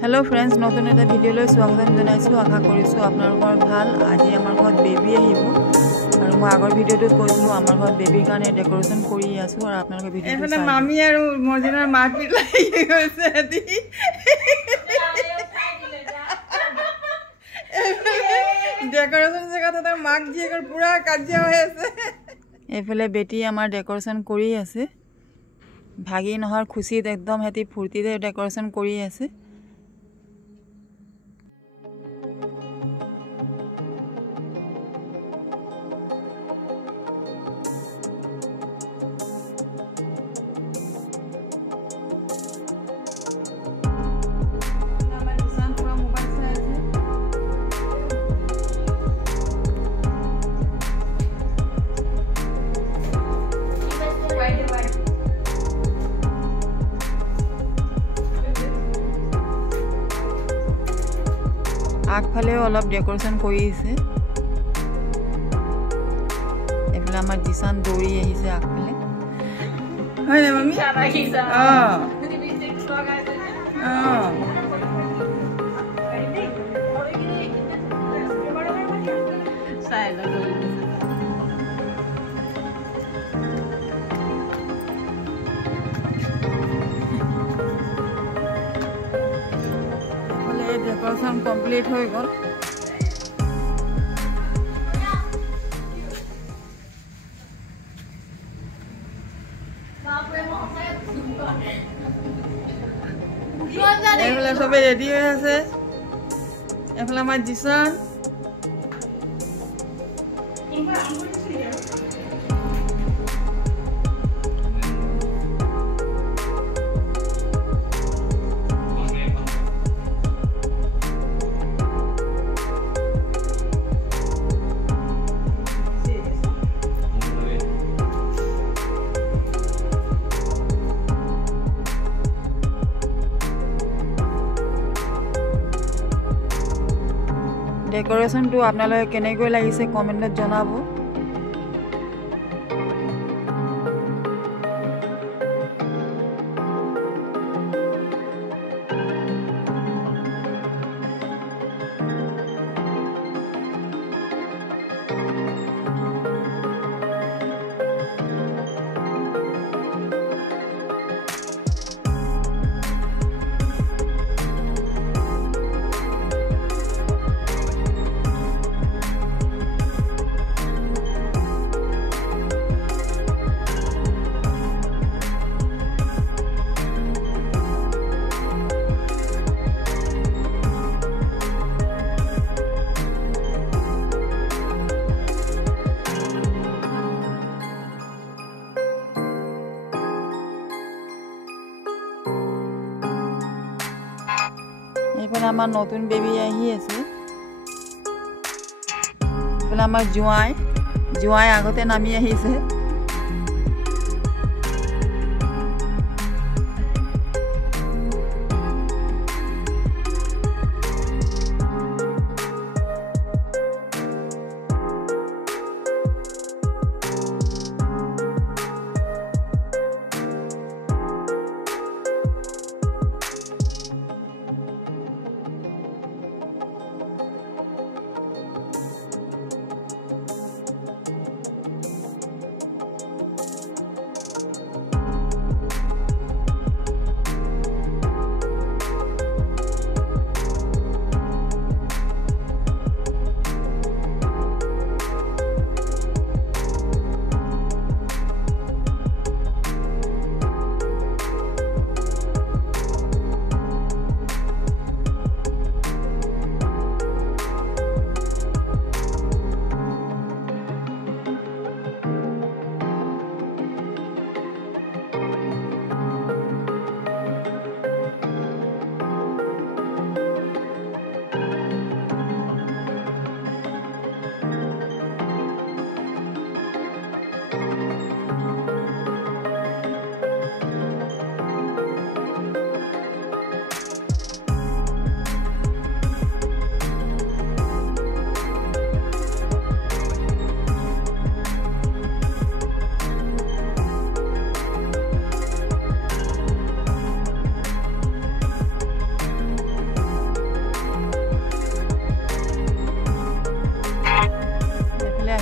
Hello friends, नतुन एटा भिडिओলৈ स्वागतम জনাইছো। আশা কৰিছো আপোনালোকৰ ভাল। আজি আমাৰ ঘৰত বেবী আহিব আৰু মই আগৰ ভিডিওটোত কৈছিলো আমাৰ ঘৰত বেবীৰ কাৰণে ডেকোৰেশন কৰি আছো আৰু আপোনালোকে ভিডিওটো চাই। এফালে মামি আৰু মৰ্জিনাৰ মাৰপিট লাগি গৈছে এটি। ডেকোৰেশন জায়গা তাতে মাক জিয়েকৰ পুৰা কাজিয়া হৈ আছে। এফালে বেটি আমাৰ ডেকোৰেশন কৰি আছে। ভাগি নহৰ খুশিত একদম হেতি ফুৰ্তিতে ডেকোৰেশন কৰি আছে। আগফালে অলপ ডেকোৰেশন কৰি আছে। এফালে আমাৰ জিসান দৌৰি আহিছে আগফালে। হয় না মামি? ডেকোরেশন কমপ্লিট হৈ গল। এফালে সবে রেডি হয়ে আছে। এফালে আমার জিসান ডেকোরেশনটো আপোনালোকে কেনেকৈ লাগিছে কমেন্টত জনাব। এফালে আমার নতুন বেবি আহি আছে। এফালে আমার জোঁৱাই আগতে নামি আহিছে।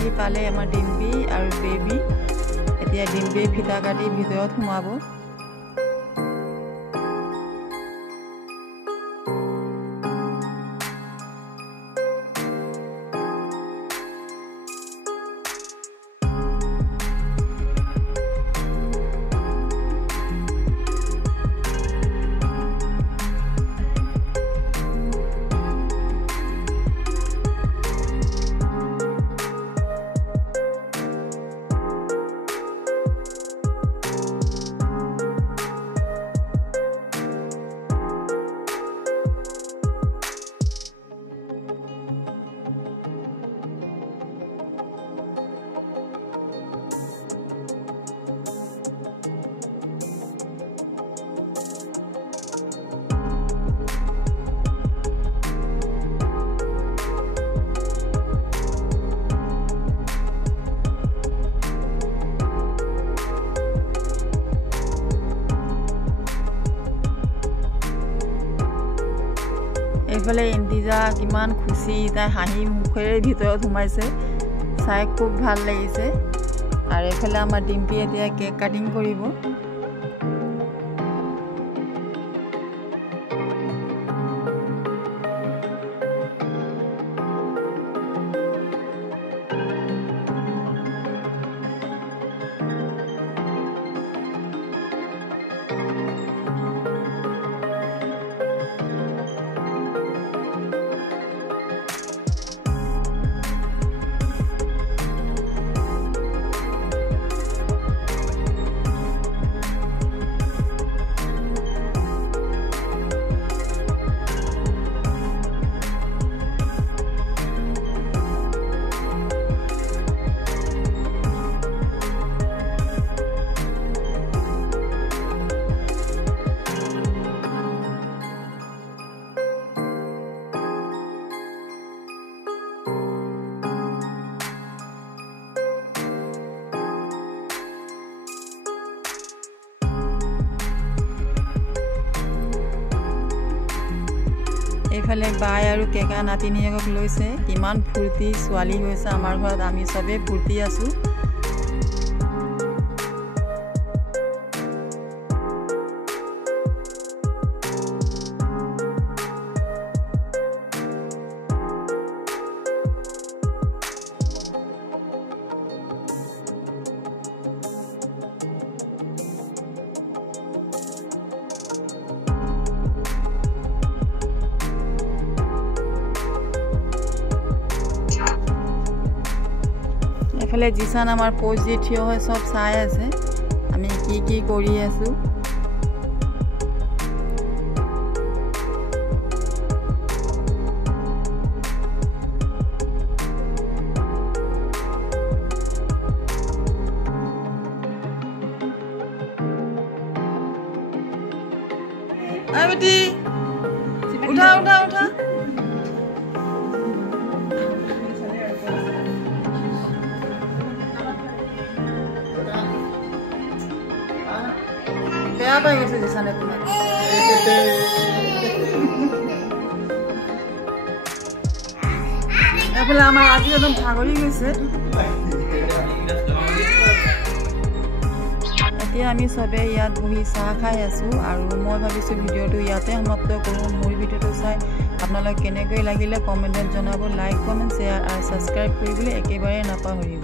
আহি পালে আমাৰ ডিম্পি আৰু বেবী। এতিয়া ডিম্পিয়ে ফিটা কাটি ভিতৰত সোমাব। এইফালে ইন্দিজা কিমান খুশি, তাই হাঁহি মুখেৰে ভিতৰত সোমাইছে, চাই খুব ভাল লাগিছে। আৰু এইফালে আমাৰ ডিম্পি এতিয়া কেক কাটিং কৰিব। এইফালে বাই আৰু কেকা নাতিনীয়েকক লৈছে। কিমান ফূৰ্তি ছোৱালী হৈছে আমাৰ ঘৰত, আমি চবেই ফূৰ্তি আছোঁ। এইফালে জিচান আমাৰ পোষ্ট দি থিয় হৈ চব চাই আছে আমি কি কৰি আছোঁ। বেটি উঠা উঠা উঠা। বেয়া পাই গৈছে জিচানে তোমাক। এইফালে আমাৰ আজি একদম ভাগৰি গৈছে। এতিয়া আমি চবেই ইয়াত বহি চাহ খাই আছোঁ আৰু মই ভাবিছোঁ ভিডিঅ'টো ইয়াতে সমাপ্ত কৰোঁ। মোৰ ভিডিঅ'টো চাই আপোনালোক কেনেকৈ লাগিলে কমেণ্টত জনাব। লাইক কমেণ্ট শ্বেয়াৰ আৰু ছাবস্ক্ৰাইব কৰিবলৈ একেবাৰে নাপাহৰিব।